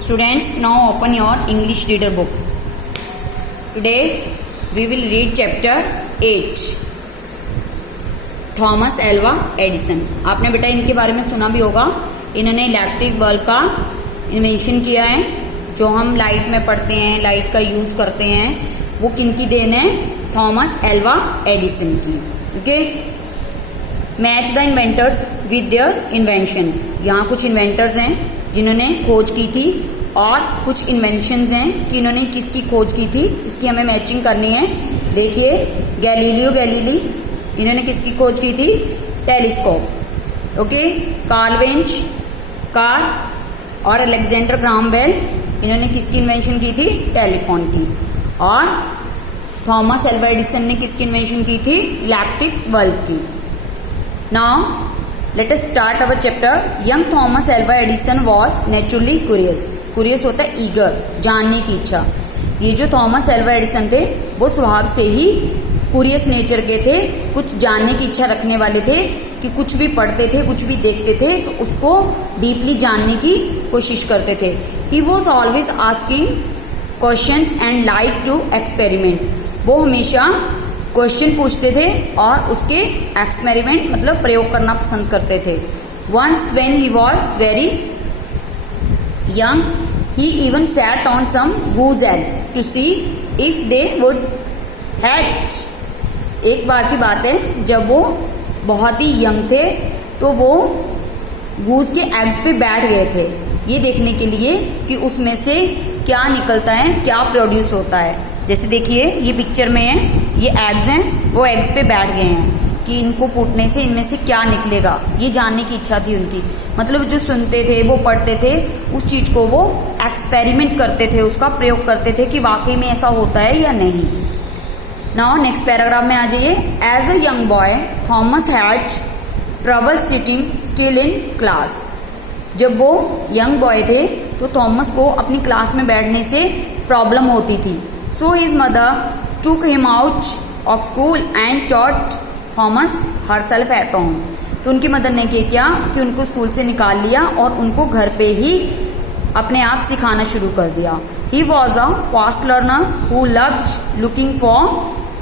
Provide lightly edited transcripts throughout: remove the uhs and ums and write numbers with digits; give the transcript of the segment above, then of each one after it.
Students, now open your English reader books. Today we will read chapter 8. Thomas Alva Edison. आपने बेटा इनके बारे में सुना भी होगा. इन्होंने इलेक्ट्रिक बल्ब का इन्वेंशन किया है. जो हम लाइट में पढ़ते हैं, लाइट का यूज करते हैं, वो किनकी देन है? थॉमस एल्वा एडिसन की. Okay. Match the inventors with their inventions. यहाँ कुछ इन्वेंटर्स हैं जिन्होंने खोज की थी और कुछ इन्वेंशंस हैं कि इन्होंने किसकी खोज की थी. इसकी हमें मैचिंग करनी है. देखिए, गैलीलियो गैलीली, इन्होंने किसकी खोज की थी? Telescope. Okay. Karl Benz, car. और अलेक्जेंडर ग्राहम बेल, इन्होंने किसकी इन्वेंशन की थी? टेलीफोन की. और थॉमस एल्वा एडिसन ने किसकी इन्वेंशन की थी? इलेक्ट्रिक बल्ब की. Now let us start our chapter. Young Thomas Alva Edison was naturally curious. Curious होता है ईगर, जानने की इच्छा. ये जो थॉमस एल्वा एडिसन थे वो स्वभाव से ही क्यूरियस नेचर के थे. कुछ जानने की इच्छा रखने वाले थे कि कुछ भी पढ़ते थे, कुछ भी देखते थे तो उसको डीपली जानने की कोशिश करते थे. He was always asking questions and like to experiment. वो हमेशा क्वेश्चन पूछते थे और उसके एक्सपेरिमेंट मतलब प्रयोग करना पसंद करते थे. Once when he was very young he even sat on some goose eggs to see if they would hatch. एक बार की बात है, जब वो बहुत ही यंग थे तो वो गूज के एग्स पे बैठ गए थे ये देखने के लिए कि उसमें से क्या निकलता है, क्या प्रोड्यूस होता है. जैसे देखिए ये पिक्चर में है, ये एग्स हैं, वो एग्स पे बैठ गए हैं कि इनको फूटने से इनमें से क्या निकलेगा, ये जानने की इच्छा थी उनकी. मतलब जो सुनते थे, वो पढ़ते थे, उस चीज़ को वो एक्सपेरिमेंट करते थे, उसका प्रयोग करते थे कि वाकई में ऐसा होता है या नहीं. नाउ नेक्स्ट पैराग्राफ में आ जाइए. As a young boy Thomas had trouble sitting still in class. जब वो यंग बॉय थे तो थॉमस को अपनी क्लास में बैठने से प्रॉब्लम होती थी. सो हिज मदर टूक him out of school and taught Thomas herself at home. तो उनकी मदर ने क्या कि उनको स्कूल से निकाल लिया और उनको घर पे ही अपने आप सिखाना शुरू कर दिया. He was a fast learner who loved looking for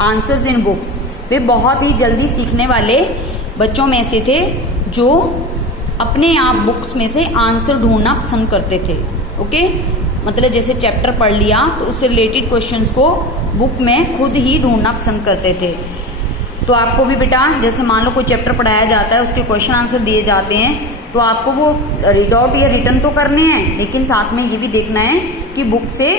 answers in books. वे बहुत ही जल्दी सीखने वाले बच्चों में से थे जो अपने आप बुक्स में से आंसर ढूंढना पसंद करते थे. ओके. मतलब जैसे चैप्टर पढ़ लिया तो उससे रिलेटेड क्वेश्चंस को बुक में खुद ही ढूंढना पसंद करते थे. तो आपको भी बेटा जैसे मान लो कोई चैप्टर पढ़ाया जाता है, उसके क्वेश्चन आंसर दिए जाते हैं, तो आपको वो रीड आउट या रिटर्न तो करने हैं, लेकिन साथ में ये भी देखना है कि बुक से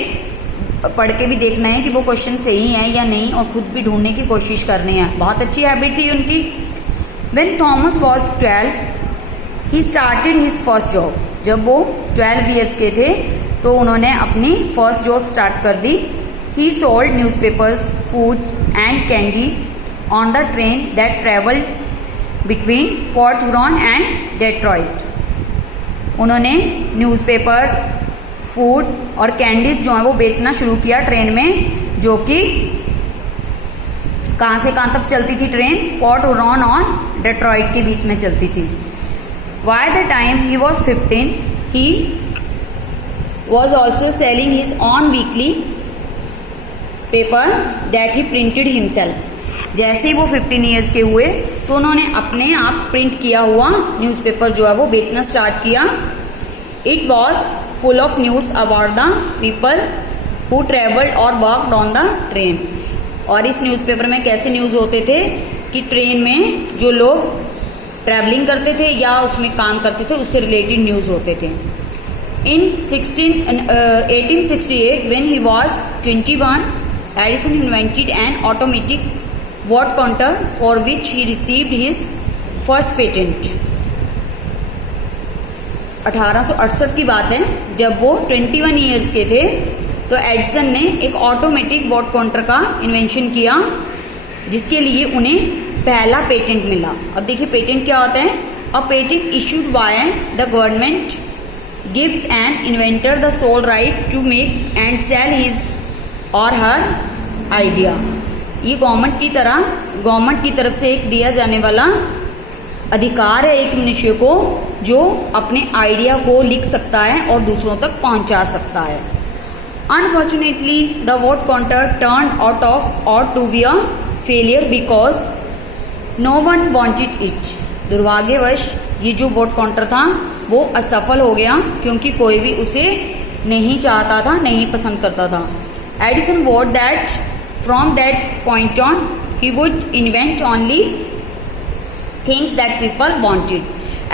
पढ़ के भी देखना है कि वो क्वेश्चन सही है या नहीं, और खुद भी ढूंढने की कोशिश करनी है. बहुत अच्छी हैबिट थी उनकी. When Thomas was 12 he started his first job. जब वो 12 ईयर्स के थे तो उन्होंने अपनी फर्स्ट जॉब स्टार्ट कर दी. He sold newspapers, food and candy on the train that travelled between Fort Huron and Detroit. उन्होंने न्यूज़पेपर्स, फूड और कैंडीज जो है वो बेचना शुरू किया ट्रेन में, जो कि कहाँ से कहाँ तक चलती थी ट्रेन? फोर्ट हुरॉन और डेट्रॉइट के बीच में चलती थी. By the time he was 15, he was also selling his own weekly paper that he printed himself. जैसे ही वो 15 ईयर्स के हुए तो उन्होंने अपने आप प्रिंट किया हुआ न्यूज़पेपर जो है वो बेचना स्टार्ट किया. It was full of news about the people who traveled or worked on the train. और इस न्यूज़पेपर में कैसे न्यूज़ होते थे कि ट्रेन में जो लोग ट्रैवलिंग करते थे या उसमें काम करते थे उससे रिलेटेड न्यूज़ होते थे. इन 1868 when he was 21 Edison invented N automatic what counter for which he received his first patent. 1868 की बात है, जब वो 21 ईयर्स के थे तो एडिसन ने एक ऑटोमेटिक वॉट काउंटर का इन्वेंशन किया जिसके लिए उन्हें पहला पेटेंट मिला. अब देखिए पेटेंट क्या होता है? A patent issued by the government gives an inventor the sole right to make and sell his or her idea. ये गवर्नमेंट की तरफ से एक दिया जाने वाला अधिकार है एक मनुष्य को जो अपने आइडिया को लिख सकता है और दूसरों तक पहुंचा सकता है। Unfortunately the vote counter turn out to be a failure because no one wanted it. दुर्भाग्यवश ये जो वोट काउंटर था वो असफल हो गया क्योंकि कोई भी उसे नहीं चाहता था, नहीं पसंद करता था। Edison vote that from that point on he would invent only things that people wanted.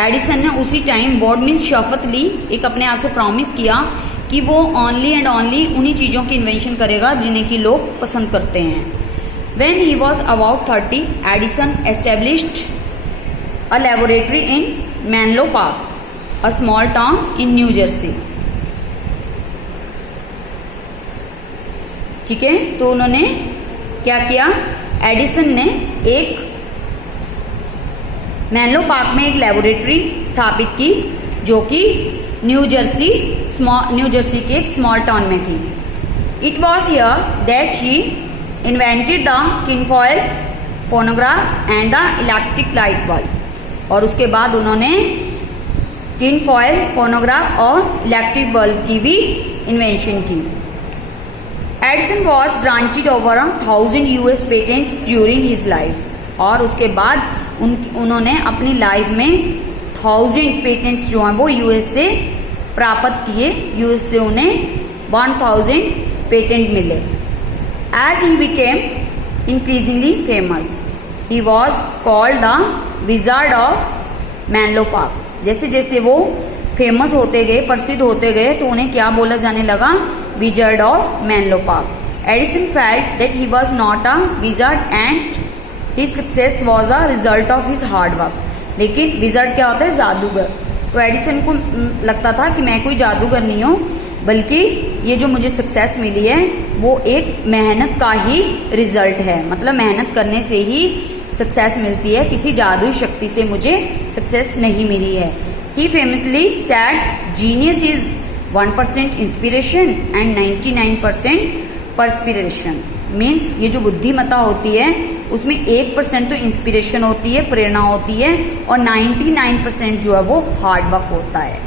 Edison ने उसी टाइम वोट मीन्स शपथ ली, एक अपने आप से प्रॉमिस किया कि वो ओनली एंड ओनली उन्हीं चीज़ों की इन्वेंशन करेगा जिन्हें कि लोग पसंद करते हैं। When he was about 30, Edison established a laboratory in Menlo Park, a small town in New Jersey. ठीक है, तो उन्होंने क्या किया, एडिसन ने एक मेनलो पार्क में एक लेबोरेटरी स्थापित की जो कि न्यू जर्सी के एक स्मॉल टाउन में थी। It was here that he invented the tinfoil phonograph and the electric light bulb. और उसके बाद उन्होंने टिनफॉयल फोनोग्राफ और इलेक्ट्रिक बल्ब की भी इन्वेंशन की। Edison was granted over 1000 US patents during his life. और उसके बाद उन्होंने अपनी लाइफ में 1000 पेटेंट्स जो हैं वो यूएस से प्राप्त किए। यूएस से उन्हें 1000 पेटेंट मिले। As he became increasingly famous, he was called the Wizard of Menlo Park. जैसे जैसे वो फेमस होते गए, प्रसिद्ध होते गए, तो उन्हें क्या बोला जाने लगा, wizard of Menlo park. Edison felt that he was not a wizard and his success was a result of his hard work. लेकिन विजर्ड क्या होता है, जादूगर। तो एडिसन को लगता था कि मैं कोई जादूगर नहीं हूँ, बल्कि ये जो मुझे सक्सेस मिली है वो एक मेहनत का ही रिजल्ट है। मतलब मेहनत करने से ही सक्सेस मिलती है, किसी जादुई शक्ति से मुझे सक्सेस नहीं मिली है। He famously said genius is 1% inspiration and 99% perspiration. Means ये जो बुद्धिमत्ता होती है उसमें 1% तो इंस्पिरेशन होती है, प्रेरणा होती है, और 99% जो है वो हार्ड वर्क होता है।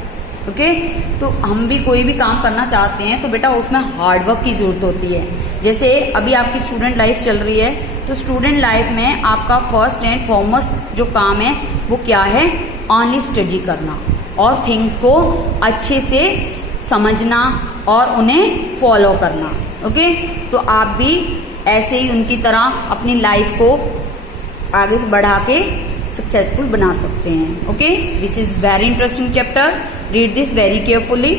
ओके, तो हम भी कोई भी काम करना चाहते हैं तो बेटा उसमें हार्ड वर्क की जरूरत होती है। जैसे अभी आपकी स्टूडेंट लाइफ चल रही है, तो स्टूडेंट लाइफ में आपका फर्स्ट एंड फॉरमोस्ट जो काम है वो क्या है, ओनली स्टडी करना और थिंग्स को अच्छे से समझना और उन्हें फॉलो करना। ओके, तो आप भी ऐसे ही उनकी तरह अपनी लाइफ को आगे बढ़ा के सक्सेसफुल बना सकते हैं। Okay, this is very interesting chapter, read this very carefully.